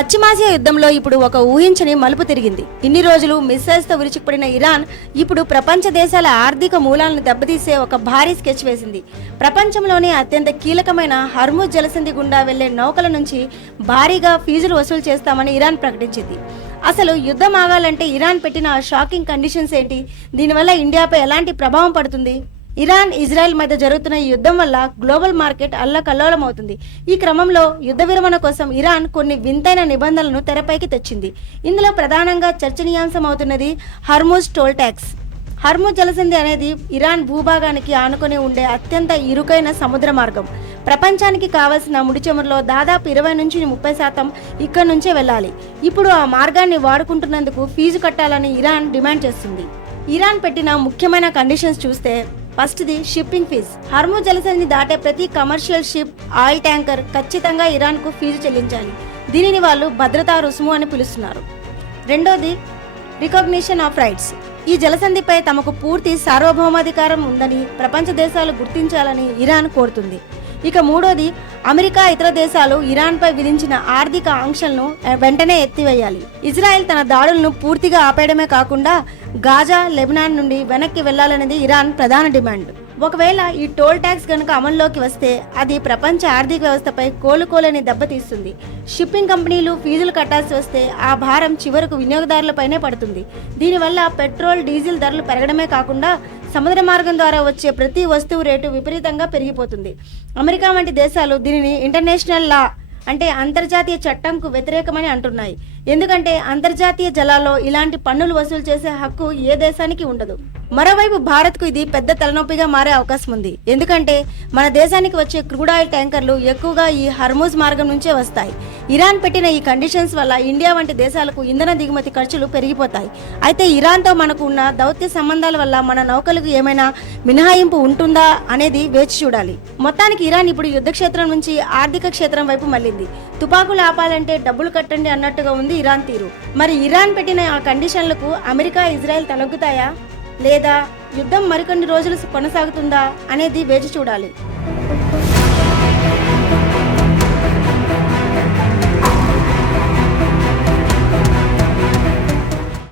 పశ్చిమాసియా యుద్ధంలో ఇప్పుడు ఒక ఊహించని మలుపు తిరిగింది. ఇన్ని రోజులు మిస్సైల్స్తో విరుచుకుపడిన ఇరాన్ ఇప్పుడు ప్రపంచ దేశాల ఆర్థిక మూలాలను దెబ్బతీసే ఒక భారీ స్కెచ్ వేసింది. ప్రపంచంలోనే అత్యంత కీలకమైన హర్ముజ్ జలసంధి గుండా వెళ్లే నౌకల నుంచి భారీగా ఫీజులు వసూలు చేస్తామని ఇరాన్ ప్రకటించింది. అసలు యుద్ధం ఆగాలంటే ఇరాన్ పెట్టిన షాకింగ్ కండిషన్స్ ఏంటి? దీనివల్ల ఇండియాపై ఎలాంటి ప్రభావం పడుతుంది? ఇరాన్ ఇజ్రాయెల్ మధ్య జరుగుతున్న ఈ యుద్ధం వల్ల గ్లోబల్ మార్కెట్ అల్లకల్లోలం అవుతుంది. ఈ క్రమంలో యుద్ధ విరమణ కోసం ఇరాన్ కొన్ని వింతైన నిబంధనలను తెరపైకి తెచ్చింది. ఇందులో ప్రధానంగా చర్చనీయాంశం అవుతున్నది హర్ముజ్ టోల్ ట్యాక్స్. హర్ముజ్ జలసంధి అనేది ఇరాన్ భూభాగానికి ఆనుకొని ఉండే అత్యంత ఇరుకైన సముద్ర మార్గం. ప్రపంచానికి కావలసిన ముడి చమురులో దాదాపు 20 నుంచి 30% ఇక్కడి నుంచే వెళ్ళాలి. ఇప్పుడు ఆ మార్గాన్ని వాడుకుంటున్నందుకు ఫీజు కట్టాలని ఇరాన్ డిమాండ్ చేస్తుంది. ఇరాన్ పెట్టిన ముఖ్యమైన కండిషన్స్ చూస్తే, ఫస్ట్ది షిప్పింగ్ ఫీజ్. హర్ముజ్ జలసంధిని దాటే ప్రతి కమర్షియల్ షిప్, ఆయిల్ ట్యాంకర్ ఖచ్చితంగా ఇరాన్కు ఫీజు చెల్లించాలి. దీనిని వాళ్ళు భద్రతా రుసుము అని పిలుస్తున్నారు. రెండోది రికగ్నిషన్ ఆఫ్ రైట్స్. ఈ జలసంధిపై తమకు పూర్తి సార్వభౌమాధికారం ఉందని ప్రపంచ దేశాలు గుర్తించాలని ఇరాన్ కోరుతుంది. ఇక మూడోది, అమెరికా ఇతర దేశాలు ఇరాన్పై విధించిన ఆర్థిక ఆంక్షలను వెంటనే ఎత్తివేయాలి. ఇజ్రాయెల్ తన దాడులను పూర్తిగా ఆపేయడమే కాకుండా గాజా, లెబనాన్ నుండి వెనక్కి వెళ్లాలనేది ఇరాన్ ప్రధాన డిమాండ్. ఒకవేళ ఈ టోల్ ట్యాక్స్ కనుక అమల్లోకి వస్తే అది ప్రపంచ ఆర్థిక వ్యవస్థపై కోలుకోలేని దెబ్బతీస్తుంది. షిప్పింగ్ కంపెనీలు ఫీజులు కట్టాల్సి వస్తే ఆ భారం చివరకు వినియోగదారులపైనే పడుతుంది. దీనివల్ల పెట్రోల్, డీజిల్ ధరలు పెరగడమే కాకుండా సముద్ర మార్గం ద్వారా వచ్చే ప్రతి వస్తువు రేటు విపరీతంగా పెరిగిపోతుంది. అమెరికా వంటి దేశాలు దీనిని ఇంటర్నేషనల్ లా అంటే అంతర్జాతీయ చట్టంకు వ్యతిరేకమని అంటున్నాయి. ఎందుకంటే అంతర్జాతీయ జలాల్లో ఇలాంటి పన్నులు వసూలు చేసే హక్కు ఏ దేశానికి ఉండదు. మరోవైపు భారత్కు ఇది పెద్ద తలనొప్పిగా మారే అవకాశం ఉంది. ఎందుకంటే మన దేశానికి వచ్చే క్రూడ్ ఆయిల్ ట్యాంకర్లు ఎక్కువగా ఈ హర్ముజ్ మార్గం నుంచే వస్తాయి. ఇరాన్ పెట్టిన ఈ కండిషన్స్ వల్ల ఇండియా వంటి దేశాలకు ఇంధన దిగుమతి ఖర్చులు పెరిగిపోతాయి. అయితే ఇరాన్తో మనకు ఉన్న దౌత్య సంబంధాల వల్ల మన నౌకలకు ఏమైనా మినహాయింపు ఉంటుందా అనేది వేచి చూడాలి. మొత్తానికి ఇరాన్ ఇప్పుడు యుద్ధ క్షేత్రం నుంచి ఆర్థిక క్షేత్రం వైపు మళ్ళింది. తుపాకులు ఆపాలంటే డబ్బులు కట్టండి అన్నట్టుగా ఉంది ఇరాన్ తీరు. మరి ఇరాన్ పెట్టిన ఆ కండిషన్లకు అమెరికా, ఇజ్రాయెల్ తలొగ్గుతాయా లేదా యుద్ధం మరికొన్ని రోజులు కొనసాగుతుందా అనేది వేచి చూడాలి.